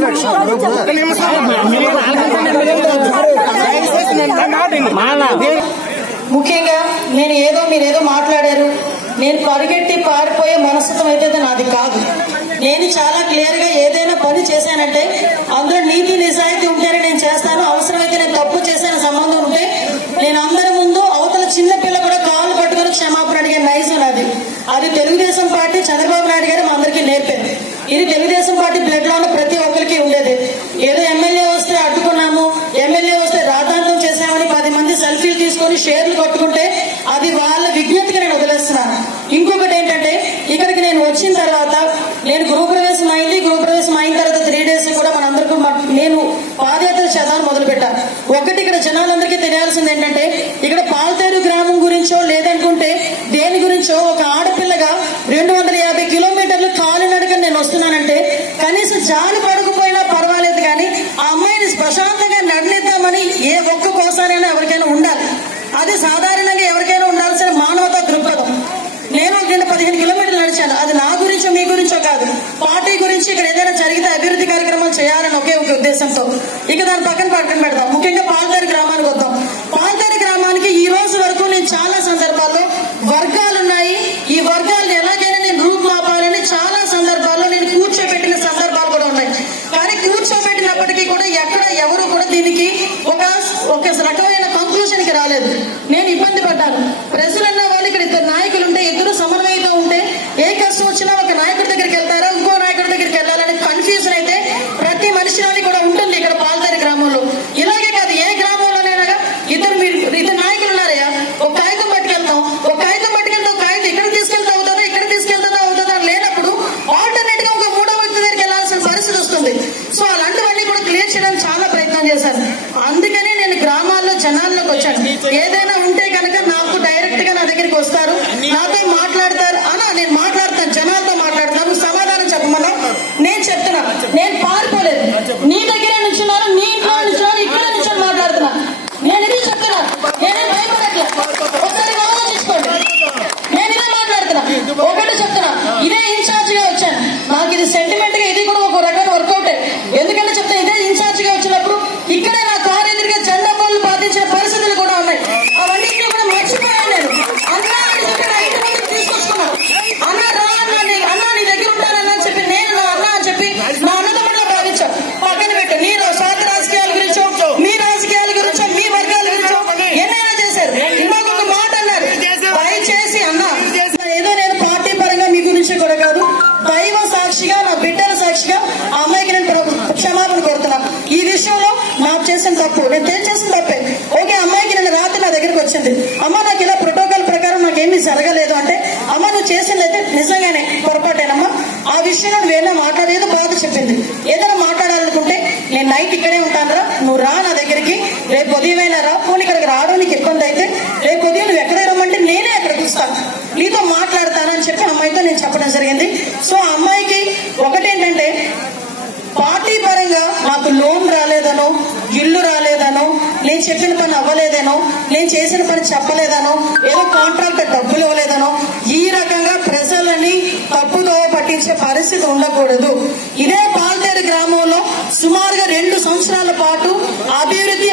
నిమిషం నిమిషం ముఖ్యంగా నేను ఏదో మీరు ఏదో మాట్లాడారు నేను పరిగెట్టి పారిపోయే మనస్తత్వం అయితే నాది కాదు నేను చాలా క్లియర్గా ఏదైనా పని చేశానంటే అందులో నీతి నిజాయితీ ఉంటేనే నేను చేస్తాను అవసరమైతే నేను తప్పు చేసిన సంబంధం ఉంటే నేను అందరి ముందు అవతల చిన్న పిల్ల కూడా కాళ్ళు పట్టుకొని క్షమాపణ అడిగే నైజ్ ఉన్నది అది తెలుగుదేశం ఇది తెలుగుదేశం పార్టీ బ్లడ్లో ప్రతి ఒక్కరికి ఉండేది. ఏదో ఎమ్మెల్యే వస్తే అడ్డుకున్నాము ఎమ్మెల్యే వస్తే రాద్ధాంతం చేశామని పది మంది సెల్ఫీలు తీసుకొని షేర్లు కొట్టుకుంటే అది వాళ్ళ విజ్ఞతగా నేను వదిలేస్తున్నాను. ఇంకొకటి ఏంటంటే ఇక్కడికి నేను వచ్చిన తర్వాత నేను గృహప్రవేశం అయింది గృహప్రవేశం అయిన తర్వాత త్రీ డేస్ కూడా మనందరికీ నేను పాదయాత్ర చదవని మొదలు పెట్టాను ఒకటి ఇక్కడ జనాలందరికీ తెలియాల్సింది ఏంటంటే ఇక్కడ పాల్తేరు గ్రామం గురించో లేదనుకుంటే దేని గురించో ఒక జాలు పడకపోయినా పర్వాలేదు కానీ ఆ అమ్మాయిని ప్రశాంతంగా నడినిద్దామని ఏ ఒక్క కోసారైనా ఎవరికైనా ఉండాలి. అది సాధారణంగా ఎవరికైనా ఉండాల్సిన మానవతా దృక్పథం. నేను నిన్న పదిహేను కిలోమీటర్లు నడిచాను. అది నా గురించో మీ గురించో కాదు. పార్టీ గురించి ఇక్కడ ఏదైనా జరిగితే అభివృద్ధి కార్యక్రమాలు చేయాలని ఒకే ఒక ఉద్దేశంతో. ఇక దాని పక్కన పక్కన పెడతాం ముఖ్యంగా పాల్తారి గ్రామానికి వద్దాం పాల్తారి గ్రామానికి ఈ రోజు వరకు నేను చాలా సందర్భాల్లో వర్గాలు ఉన్నాయి ఈ వర్గాలను ఎలాగైనా నేను రూపుమాపాలని చాలా సందర్భాల్లో నేను కూర్చోబెట్టిన సందర్భాలు కూడా ఉన్నాయి కానీ కూర్చోబెట్టినప్పటికీ కూడా ఎక్కడ ఎవరు కూడా దీనికి ఒక ఒక రకమైన కంక్లూషన్కి రాలేదు. నేను ఇబ్బంది పడ్డాను. ప్రజలన్న వాళ్ళు ఇక్కడ ఇద్దరు నాయకులు ఉంటే ఇద్దరు సమన్వయంతో ఉంటే ఏ కష్టం వచ్చినా ఒక నాయకుడి దగ్గరికి వెళ్తారా ఇంకో నాయకుడి దగ్గరికి వెళ్ళాలని కన్ఫ్యూజన్ అయితే ప్రతి మనిషిలోని కూడా ఉంటుంది ఇక్కడ పాల్దారి గ్రామంలో ఇలాగే కాదు ఏ గ్రామంలోనైనా ఇద్దరు మీరు ఇద్దరు నాయకులు ఉన్నారయ్యా ఒక కాగితం పట్టుకెళ్తాం ఒక కాగితం పట్టుకెళ్తాం ఒక కాగితం ఇక్కడ తీసుకెళ్తా అవుతుందా ఇక్కడ తీసుకెళ్తుందా అవుతుందా అని లేనప్పుడు ఆల్టర్నేట్గా ఒక మూడో వ్యక్తి దగ్గరికి వెళ్ళాల్సిన పరిస్థితి వస్తుంది సో అలాంటివన్నీ కూడా క్లియర్ చేయడానికి చాలా సార్ అందుకనే నేను గ్రామాల్లో జనాల్లోకి వచ్చాను. ఏదైనా ఉంటే కనుక నాకు డైరెక్ట్గా నా దగ్గరికి వస్తారు. నాకు బిడ్డల ఆ అమ్మాయికి నేను క్షమాపణ కోరుతున్నాను. ఈ విషయంలో నాకు చేసిన తప్పు. నేను తె- తప్పే. ఓకే అమ్మాయికి నేను రాత్రి నా దగ్గరికి వచ్చింది. అమ్మ నాకు ఇలా ప్రోటోకాల్ ప్రకారం నాకేమీ జరగలేదు అంటే అమ్మ నువ్వు చేసిందైతే నిజంగానే పొరపాటేనమ్మా. ఆ విషయంలో నువ్వేనా మాట్లాడేదో బాధ చెప్పింది. ఏదైనా మాట్లాడాలనుకుంటే నేను నైట్ ఇక్కడే ఉంటానురా నువ్వు రా నా దగ్గరికి. రేపు ఉదయమైనా రా. పోనీ ఇక్కడికి రావడం నీకు ఇబ్బంది అయితే రేపు ఉదయం నువ్వు ఎక్కడ రమ్మంటే నేనే అక్కడ చూస్తాను నీతో మాట్లాడతానని చెప్పి అమ్మాయితో నేను చెప్పడం జరిగింది. సో అమ్మ అమ్మాయికి ఒకటేంటంటే పార్టీ పరంగా నాకు లోన్ రాలేదనో ఇల్లు రాలేదనో నేను చెప్పిన పని అవ్వలేదనో నేను చేసిన పని చెప్పలేదనో ఏదో కాంట్రాక్ట్ డబ్బులు ఇవ్వలేదనో ఈ రకంగా ప్రజలని తప్పుదో పట్టించే పరిస్థితి ఉండకూడదు. ఇదే పాల్తేరు గ్రామంలో సుమారుగా రెండు సంవత్సరాల పాటు అభివృద్ధి